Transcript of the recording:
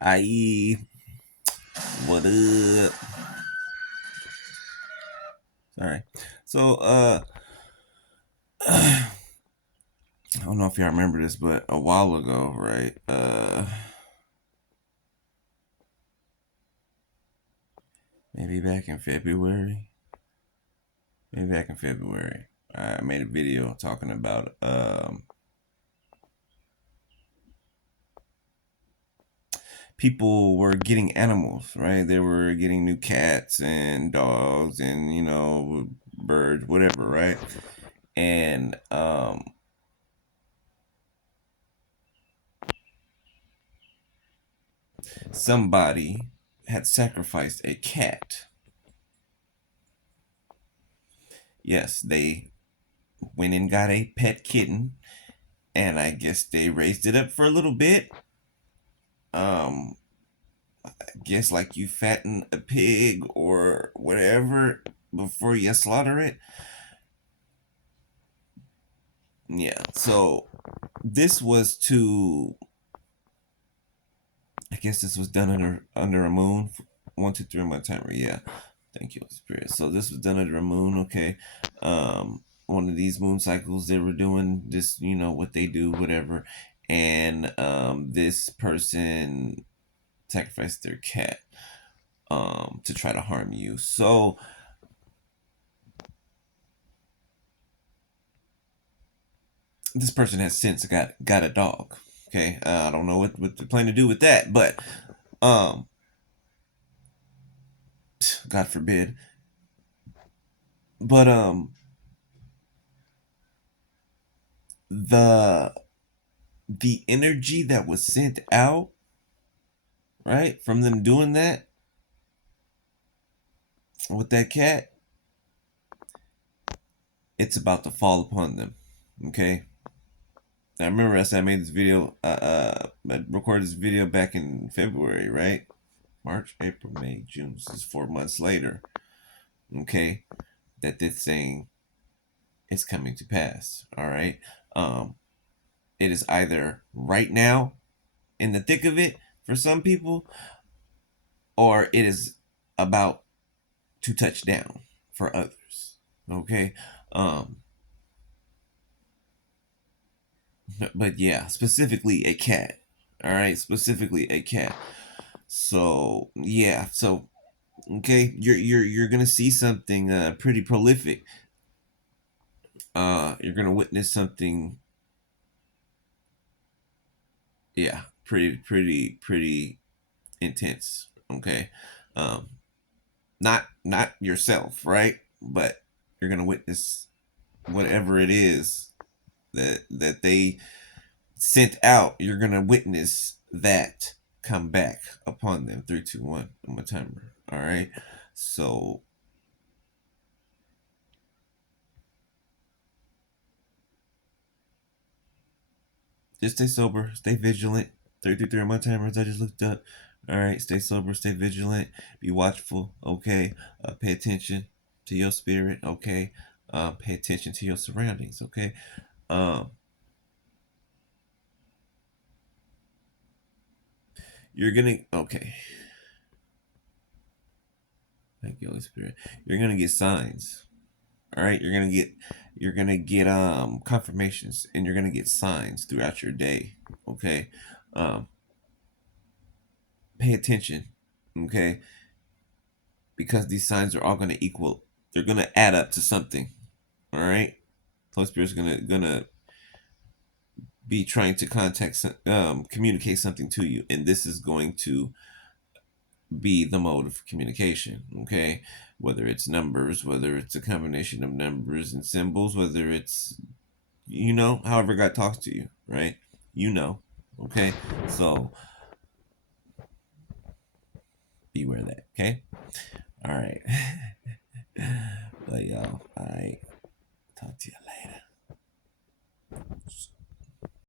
I.e., what up? Sorry. So, I don't know if y'all remember this, but a while ago, right? Maybe back in February. Maybe back in February, I made a video talking about people were getting animals, right? They were getting new cats and dogs and birds, whatever, right? And somebody had sacrificed a cat. Yes, they went and got a pet kitten, and I guess they raised it up for a little bit. Um, I guess like you fatten a pig or whatever before you slaughter it. Yeah, so this was to, I guess this was done under a moon. 1, 2, 3 on my timer. Yeah, thank you, Spirit. So this was done under a moon. Okay, one of these moon cycles they were doing this. What they do, whatever, and this person sacrificed their cat to try to harm you. So this person has since got a dog. Okay, I don't know what they plan to do with that, but um, God forbid. But the the energy that was sent out, right, from them doing that with that cat, it's about to fall upon them. Okay. I remember I said I made this video. I recorded this video back in February, right? March, April, May, June. This is 4 months later. Okay, that this thing is coming to pass. All right. Um, it is either right now in the thick of it for some people, or it is about to touch down for others. Okay. Um, but yeah, specifically a cat. All right, specifically a cat. So yeah, so okay, you're gonna see something pretty prolific. You're gonna witness something, yeah, pretty intense. Okay, um, not yourself, right? But you're gonna witness whatever it is that they sent out. You're gonna witness that come back upon them. 3, 2, 1 on my timer. All right, so just stay sober, stay vigilant. 3, 3, 3 on my timers. I just looked up. All right, stay sober, stay vigilant, be watchful. Okay, pay attention to your spirit. Okay, pay attention to your surroundings. Okay, um, you're gonna okay. Thank you, Holy Spirit. You're gonna get signs. All right, you're gonna get confirmations, and you're gonna get signs throughout your day. Okay, um, pay attention. Okay, because these signs are all gonna equal. They're gonna add up to something. All right, Holy Spirit's gonna be trying to communicate something to you, and this is going to be the mode of communication. Okay, whether it's numbers, whether it's a combination of numbers and symbols, whether it's however God talks to you, right? Okay, so beware of that. Okay, all right. But y'all, all right, talk to you later.